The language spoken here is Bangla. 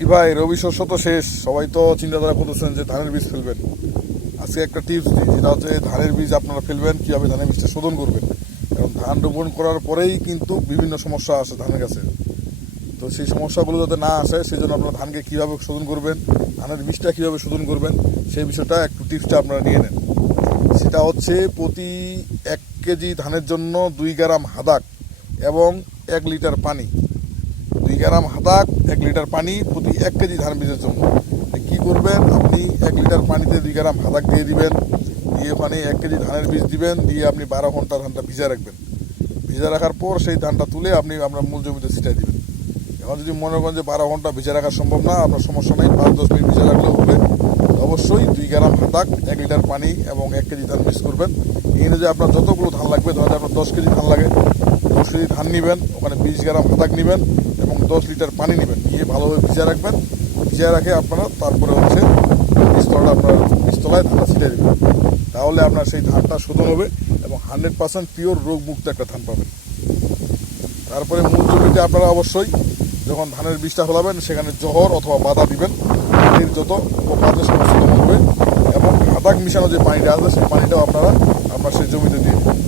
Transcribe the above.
কি ভাই, রবি শস্য তো শেষ, সবাই তো চিন্তাধারা করতেছেন যে ধানের বীজ ফেলবেন। আজকে একটা টিপস দিই, যেটা হচ্ছে ধানের বীজ আপনারা ফেলবেন কীভাবে, ধানের বীজটা শোধন করবেন। কারণ ধান রোপণ করার পরেই কিন্তু বিভিন্ন সমস্যা আসে ধানের গাছে। তো সেই সমস্যাগুলো যাতে না আসে সেই জন্য আপনারা ধানকে কীভাবে শোধন করবেন, ধানের বীজটা কীভাবে শোধন করবেন, সেই বিষয়টা একটু টিপসটা আপনারা নিয়ে নেন। সেটা হচ্ছে প্রতি 1 কেজি ধানের জন্য 2 গ্রাম হাদাক এবং 1 লিটার পানি। 2 গ্রাম হাদাক 1 লিটার পানি প্রতি 1 কেজি ধান বীজের জন্য। কি করবেন, আপনি 1 লিটার পানিতে 2 গ্রাম হাদাক দিয়ে দিবেন, দিয়ে ওখানে 1 কেজি ধানের বীজ দিবেন, দিয়ে আপনি 12 ঘন্টা ধানটা ভিজা রাখবেন। ভিজা রাখার পর সেই ধানটা তুলে আপনি আপনার মূল জমিতে ছিটাই দিবেন। এখন যদি মনে করেন যে 12 ঘন্টা ভিজা রাখা সম্ভব না, আপনার সমস্যা নেই, 5-10 মিনিট ভিজা রাখলেও হবে। অবশ্যই 2 গ্রাম হাদাক 1 লিটার পানি এবং 1 কেজি ধান মিক্স করবেন। এই অনুযায়ী আপনার যতগুলো ধান লাগবে, ধরেন আপনার 10 কেজি ধান লাগে, 10 কেজি ধান নেবেন, ওখানে 20 গ্রাম হাদাক নেবেন এবং 10 লিটার পানি নেবেন, নিয়ে ভালোভাবে ভিজা রাখবেন। ভিজা রাখে আপনারা তারপরে হচ্ছে বীজতলায় ধানটা ছিটিয়ে দেবেন। তাহলে আপনার সেই ধানটা শোধন হবে এবং 100% পিওর রোগমুক্ত একটা ধান পাবেন। তারপরে মূল জমিতে আপনারা অবশ্যই যখন ধানের বীজটা ফেলাবেন সেখানে জহর অথবা বাদা দিবেন, মাটির যত বাজে সমস্যা হবে, এবং হাদাক মিশানো যে পানিটা আছে সেই পানিটাও আপনারা আপনার সেই জমিতে দিয়ে দিবেন।